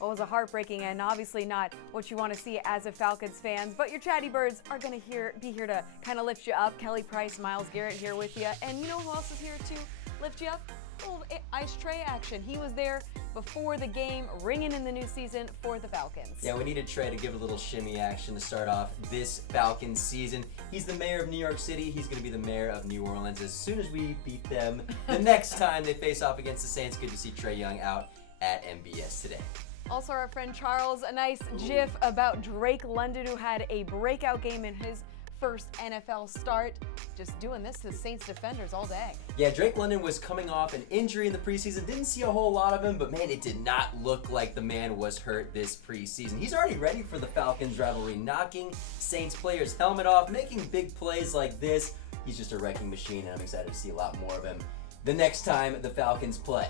Well, it was a heartbreaking end. Obviously not what you want to see as a Falcons fan, but your Chatty Birds are going to be here to kind of lift you up. Kelly, Price, Miles Garrett here with you. And you know who else is here to lift you up? A little Ice Trey action. He was there before the game, ringing in the new season for the Falcons. Yeah, we needed Trey to give a little shimmy action to start off this Falcons season. He's the mayor of New York City. He's going to be the mayor of New Orleans as soon as we beat them the next time they face off against the Saints. Good to see Trey Young out at MBS today. Also, our friend Charles, a nice gif about Drake London, who had a breakout game in his first NFL start. Just doing this to Saints defenders all day. Yeah, Drake London was coming off an injury in the preseason. Didn't see a whole lot of him, but man, it did not look like the man was hurt this preseason. He's already ready for the Falcons rivalry, knocking Saints players' helmet off, making big plays like this. He's just a wrecking machine, and I'm excited to see a lot more of him the next time the Falcons play.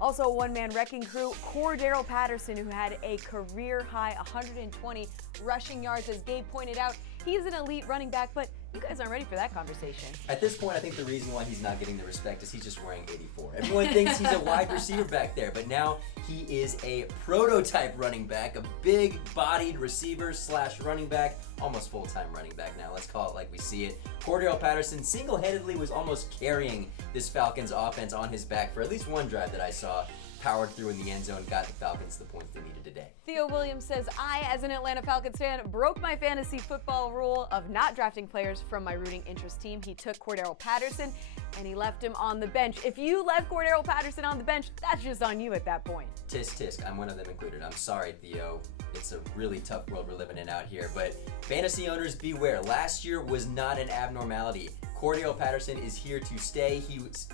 Also, a one-man wrecking crew, Cordarrelle Patterson, who had a career-high 120 rushing yards. As Gabe pointed out, he's an elite running back, but you guys aren't ready for that conversation. At this point, I think the reason why he's not getting the respect is he's just wearing 84. Everyone thinks he's a wide receiver back there, but now he is a prototype running back, a big-bodied receiver / running back, almost full-time running back now. Let's call it like we see it. Cordarrelle Patterson single-handedly was almost carrying this Falcons offense on his back for at least one drive that I saw. Powered through in the end zone, got the Falcons the points they needed today. Theo Williams says, I, as an Atlanta Falcons fan, broke my fantasy football rule of not drafting players from my rooting interest team. He took Cordarrelle Patterson, and he left him on the bench. If you left Cordarrelle Patterson on the bench, that's just on you at that point. Tisk, tisk. I'm one of them included. I'm sorry, Theo. It's a really tough world we're living in out here, but fantasy owners beware. Last year was not an abnormality. Cordarrelle Patterson is here to stay.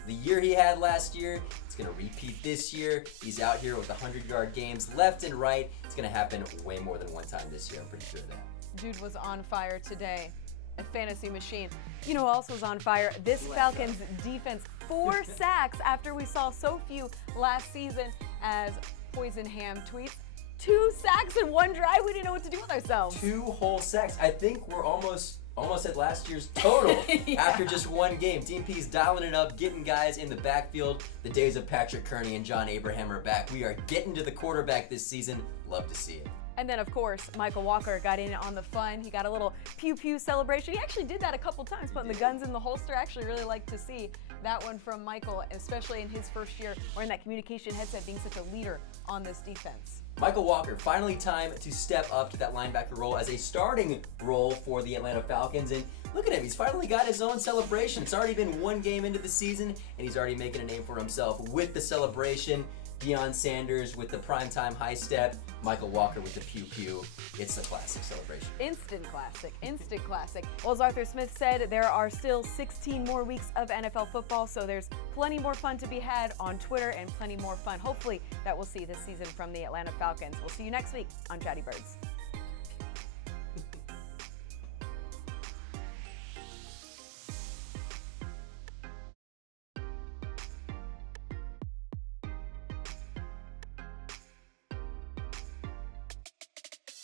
The year he had last year, it's going to repeat this year. He's out here with 100-yard games left and right. It's going to happen way more than one time this year. I'm pretty sure of that. Dude was on fire today. A fantasy machine. You know who else was on fire? This Falcons defense. 4 sacks after we saw so few last season, as Poison Ham tweets. 2 sacks in one drive. We didn't know what to do with ourselves. 2 whole sacks. I think we're almost at last year's total after just one game. Team P's dialing it up, getting guys in the backfield. The days of Patrick Kearney and John Abraham are back. We are getting to the quarterback this season. Love to see it. And then, of course, Michael Walker got in on the fun. He got a little pew-pew celebration. He actually did that a couple times, putting the guns in the holster. I actually really like to see that one from Michael, especially in his first year wearing that communication headset, being such a leader on this defense. Michael Walker, finally time to step up to that linebacker role as a starting role for the Atlanta Falcons. And look at him, he's finally got his own celebration. It's already been one game into the season, and he's already making a name for himself with the celebration. Deion Sanders with the primetime high step, Michael Walker with the pew-pew. It's a classic celebration. Instant classic, instant classic. Well, as Arthur Smith said, there are still 16 more weeks of NFL football, so there's plenty more fun to be had on Twitter and plenty more fun, hopefully, that we'll see this season from the Atlanta Falcons. We'll see you next week on Chatty Birds.